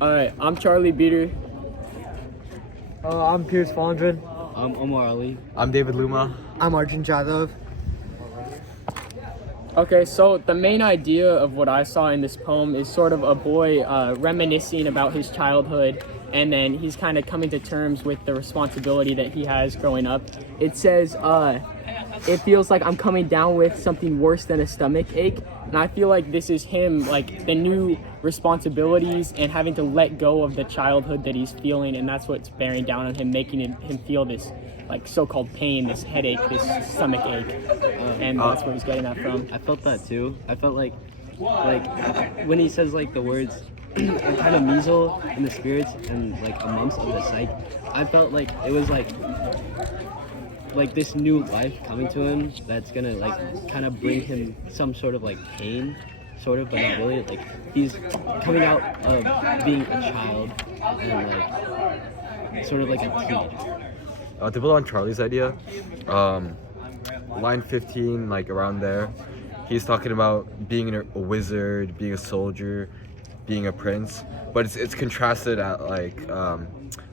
All right, I'm Charlie Beater. I'm Pierce Fondren. I'm Omar Ali. I'm David Luma. I'm Arjun Jadhav. Okay, so the main idea of what I saw in this poem is sort of a boy reminiscing about his childhood, and then he's kind of coming to terms with the responsibility that he has growing up. It says, it feels like I'm coming down with something worse than a stomach ache. And I feel like this is him, like the new responsibilities and having to let go of the childhood that he's feeling. And that's what's bearing down on him, making him feel this like so-called pain, this headache, this stomach ache. And that's where he's getting that from. I felt that too. I felt like when he says like the words kind of measle in the spirits and like a mumps of the psyche, I felt like it was like this new life coming to him that's gonna like kind of bring him some sort of like pain, sort of, but not really. Like he's coming out of being a child and like sort of like a teenager. To build on Charlie's idea, line 15, like around there, he's talking about being a wizard, being a soldier, being a prince, but it's contrasted at like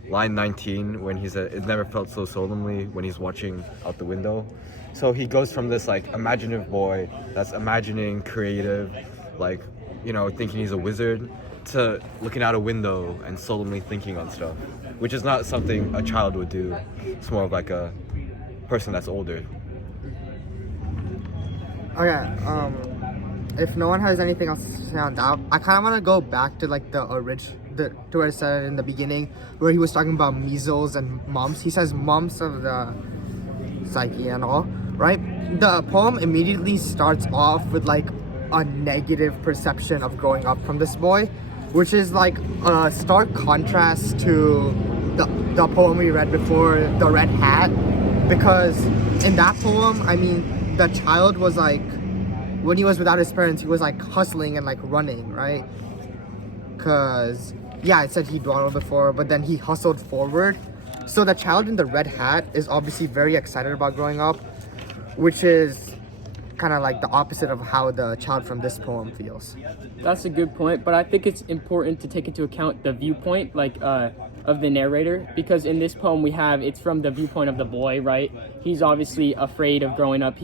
line 19 when he said it never felt so solemnly when he's watching out the window. So he goes from this like imaginative boy that's imagining, creative, like, you know, thinking he's a wizard, to looking out a window and solemnly thinking on stuff, which is not something a child would do. It's more of like a person that's older. Okay, if no one has anything else to say on that, I kind of want to go back to like to where it said in the beginning, where he was talking about measles and mumps. He says mumps of the psyche and all, right? The poem immediately starts off with like a negative perception of growing up from this boy, which is like a stark contrast to the poem we read before, The Red Hat, because in that poem, I mean, the child was like, when he was without his parents, he was like hustling and like running, right? Because, yeah, it said he dawdled before, but then he hustled forward. So the child in the red hat is obviously very excited about growing up, which is kind of like the opposite of how the child from this poem feels. That's a good point, but I think it's important to take into account the viewpoint, like, of the narrator, because in this poem it's from the viewpoint of the boy, right? He's obviously afraid of growing up.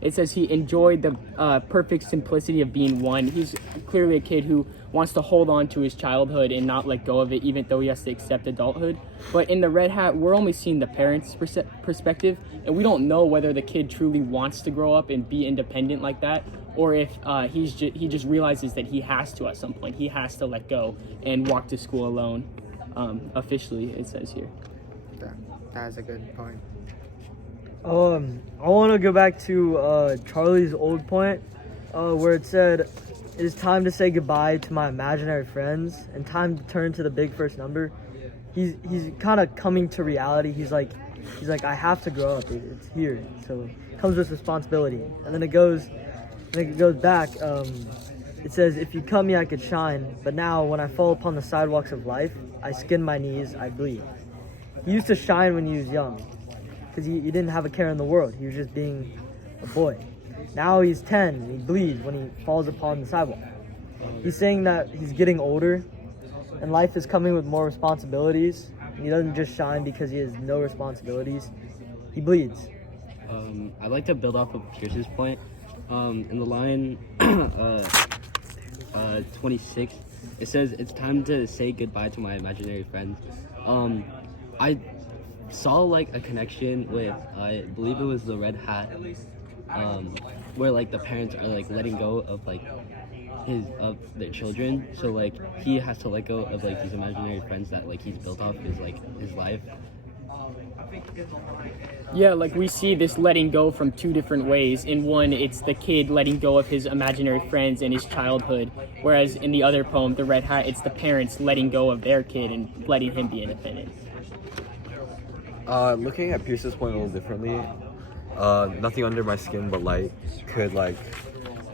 It says he enjoyed the perfect simplicity of being one. He's clearly a kid who wants to hold on to his childhood and not let go of it, even though he has to accept adulthood. But in the Red Hat, we're only seeing the parents' perspective, and we don't know whether the kid truly wants to grow up and be independent like that, or if he just realizes that he has to at some point. He has to let go and walk to school alone. Officially, it says here. That's a good point. I want to go back to Charlie's old point, where it said, "It is time to say goodbye to my imaginary friends and time to turn to the big first number." He's kind of coming to reality. He's like, I have to grow up. It's here, so it comes with responsibility. And then it goes back. It says, "If you cut me, I could shine. But now, when I fall upon the sidewalks of life, I skin my knees, I bleed." He used to shine when he was young, because he didn't have a care in the world. He was just being a boy. Now he's 10 and he bleeds when he falls upon the sidewalk. He's saying that he's getting older and life is coming with more responsibilities. And he doesn't just shine because he has no responsibilities. He bleeds. I'd like to build off of Pierce's point. In the line 26, it says, "It's time to say goodbye to my imaginary friends." I saw like a connection with, I believe it was the Red Hat, where like the parents are like letting go of like of their children, so like he has to let go of like these imaginary friends that like he's built off his life. Yeah, like we see this letting go from two different ways. In one, it's the kid letting go of his imaginary friends and his childhood, whereas in the other poem, The Red Hat, it's the parents letting go of their kid and letting him be independent. Looking at Pierce's point a little differently, nothing under my skin but light could like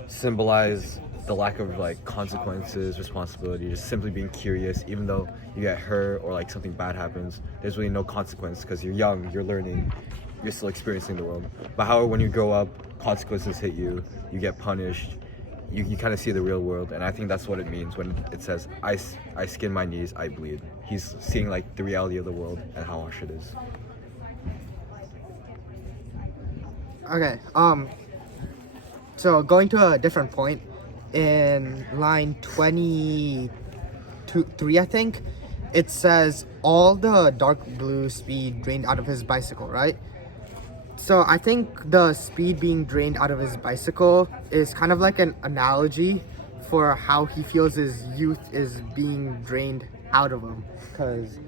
symbolize the lack of like consequences, responsibility, just simply being curious. Even though you get hurt or like something bad happens, there's really no consequence because you're young, you're learning, you're still experiencing the world. But however, when you grow up, consequences hit you, you get punished, you kind of see the real world, and I think that's what it means when it says I skin my knees, I bleed. He's seeing like the reality of the world and how harsh it is. Okay. So going to a different point, in line 23, I think, it says all the dark blue speed drained out of his bicycle, right? So I think the speed being drained out of his bicycle is kind of like an analogy for how he feels his youth is being drained out of him. Because,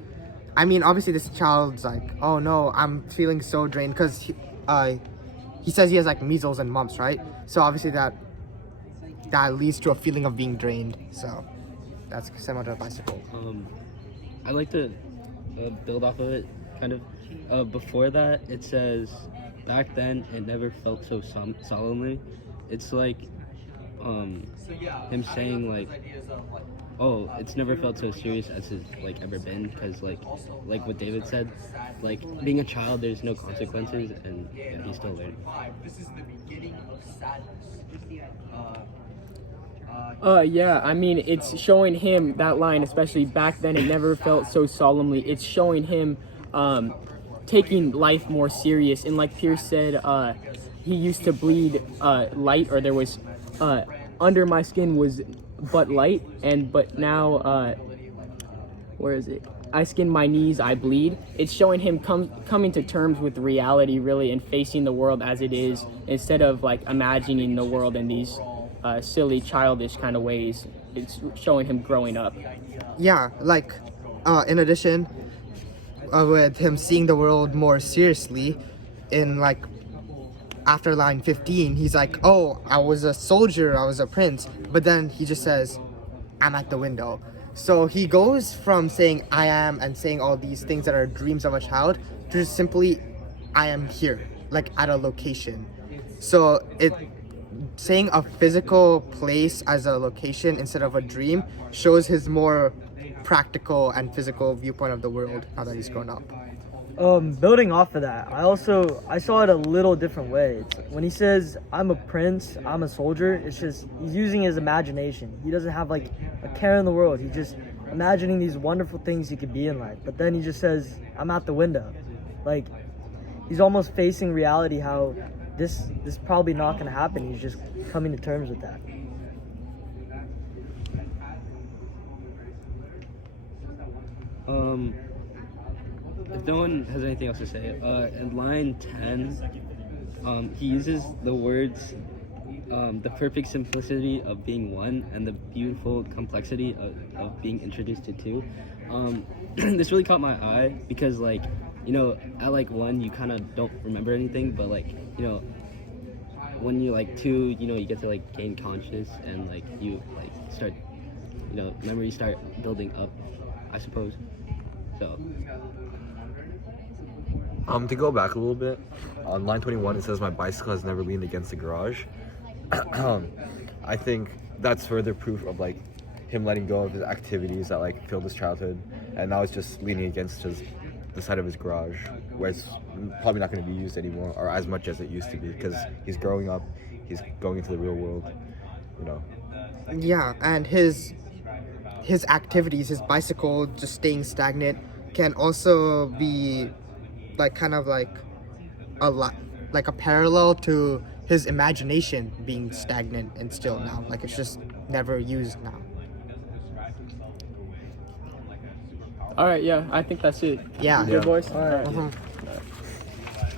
I mean, obviously this child's like, oh no, I'm feeling so drained, because he says he has like measles and mumps, right? So obviously that leads to a feeling of being drained. So that's similar to a bicycle. I like to build off of it, kind of. Before that, it says, back then it never felt so solemnly. It's like him saying like, oh, it's never felt so serious as it's like ever been, because like what David said, like being a child, there's no consequences, and he's still learning. Yeah, I mean, it's showing him that line, especially back then, it never felt so solemnly. It's showing him taking life more serious. And like Pierce said, he used to bleed light, or there was under my skin was but light, but now where is it? I skin my knees, I bleed. It's showing him coming to terms with reality, really, and facing the world as it is, instead of like imagining the world in these silly, childish kind of ways. It's showing him growing up. Yeah, like in addition, with him seeing the world more seriously, in like after line 15, he's like, oh, I was a soldier, I was a prince, but then he just says, I'm at the window. So he goes from saying I am and saying all these things that are dreams of a child to just simply I am here, like at a location. So it saying a physical place as a location instead of a dream shows his more practical and physical viewpoint of the world now that he's grown up. Building off of that, I saw it a little different way. When he says I'm a prince, I'm a soldier, it's just he's using his imagination. He doesn't have like a care in the world. He's just imagining these wonderful things he could be in life. But then he just says I'm out the window. Like he's almost facing reality, how this is probably not going to happen. He's just coming to terms with that. If no one has anything else to say, in line 10, he uses the words, the perfect simplicity of being one and the beautiful complexity of being introduced to two. This really caught my eye because, like, you know, at like 1 you kind of don't remember anything, but like, you know, when you like 2, you know, you get to like gain conscious and like you like start, you know, memories start building up, I suppose. So. To go back a little bit, on line 21 it says my bicycle has never leaned against the garage. I think that's further proof of like him letting go of his activities that like filled his childhood, and now it's just leaning against the side of his garage, where it's probably not going to be used anymore or as much as it used to be, because he's growing up, he's going into the real world, you know. Yeah, and his activities, his bicycle just staying stagnant, can also be like kind of like a parallel to his imagination being stagnant and still now, like it's just never used now. All right, yeah, I think that's it. Yeah. Good, boys. All right. Mhm.